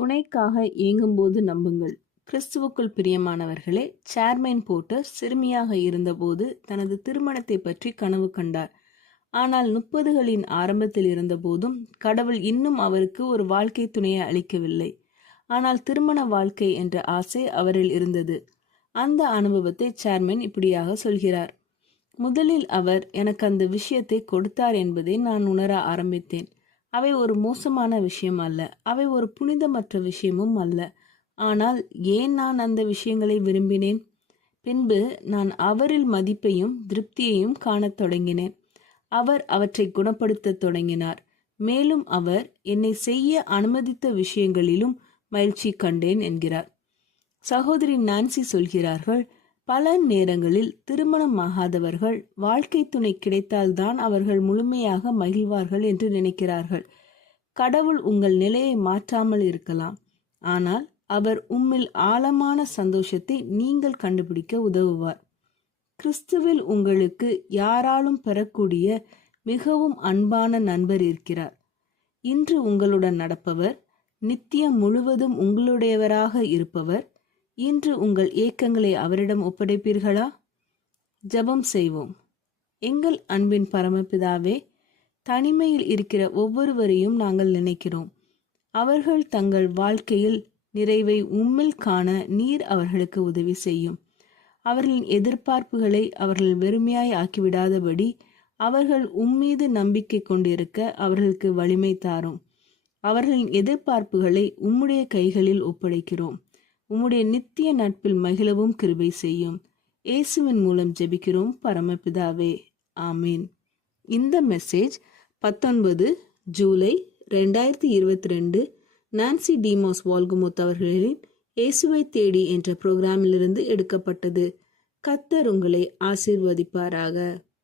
துணைக்காக ஏங்கும்போது நம்புங்கள். கிறிஸ்துவுக்குள் பிரியமானவர்களே, சேர்மேன் போர்ட்டர் சிறுமியாக இருந்தபோது தனது திருமணத்தை பற்றி கனவு கண்டார். ஆனால் 30களின் ஆரம்பத்தில் இருந்தபோதும் கடவுள் இன்னும் அவருக்கு ஒரு வாழ்க்கை துணையை அளிக்கவில்லை. ஆனால் திருமண வாழ்க்கை என்ற ஆசை அவரில் இருந்தது. அந்த அனுபவத்தை சேர்மேன் இப்படியாக சொல்கிறார். முதலில் அவர் எனக்கு அந்த விஷயத்தை கொடுத்தார் என்பதை நான் உணர ஆரம்பித்தேன். அவை ஒரு மோசமான விஷயம் அல்ல, அவை ஒரு புனிதமற்ற விஷயமும் அல்ல. ஆனால் ஏன் நான் அந்த விஷயங்களை விரும்பினேன்? பின்பு நான் அவரில் மதிப்பையும் திருப்தியையும் காணத் தொடங்கினேன். அவர் அவற்றை குணப்படுத்த தொடங்கினார். மேலும் அவர் என்னை செய்ய அனுமதித்த விஷயங்களிலும் மகிழ்ச்சி கண்டேன் என்கிறார். சகோதரி நான்சி சொல்கிறார்கள், பல நேரங்களில் திருமணமாகாதவர்கள் வாழ்க்கை துணை கிடைத்தால்தான் அவர்கள் முழுமையாக மகிழ்வார்கள் என்று நினைக்கிறார்கள். கடவுள் உங்கள் நிலையை மாற்றாமல் இருக்கலாம், ஆனால் அவர் உம்மில் ஆழமான சந்தோஷத்தை நீங்கள் கண்டுபிடிக்க உதவுவார். கிறிஸ்துவில் உங்களுக்கு யாராலும் பெறக்கூடிய மிகவும் அன்பான நண்பர் இருக்கிறார். இன்று உங்களுடன் நடப்பவர், நித்தியம் முழுவதும் உங்களுடையவராக இருப்பவர். இன்று உங்கள் ஏக்கங்களை அவரிடம் ஒப்படைப்பீர்களா? ஜெபம் செய்வோம். எங்கள் அன்பின் பரமபிதாவே, தனிமையில் இருக்கிற ஒவ்வொருவரையும் நாங்கள் நினைக்கிறோம். அவர்கள் தங்கள் வாழ்க்கையில் நிறைவை உம்மில் காண நீர் அவர்களுக்கு உதவி செய்யும். அவர்களின் எதிர்பார்ப்புகளை அவர்கள் வெறுமையாய் ஆக்கிவிடாதபடி அவர்கள் உம்மீது நம்பிக்கை கொண்டிருக்க அவர்களுக்கு வலிமை தாரும். அவர்களின் எதிர்பார்ப்புகளை உம்முடைய கைகளில் ஒப்படைக்கிறோம். உம்முடைய நித்திய நட்பில் மகிழவும் கிருபை செய்யும். இயேசுவின் மூலம் ஜெபிக்கிறோம் பரமபிதாவே, ஆமீன். இந்த மெசேஜ் 19 ஜூலை 2022 நான்சி டிமோஸ் வால்குமுத் அவர்களின் இயேசுவை தேடி என்ற புரோகிராமிலிருந்து எடுக்கப்பட்டது. கர்த்தர் உங்களை ஆசீர்வதிப்பாராக.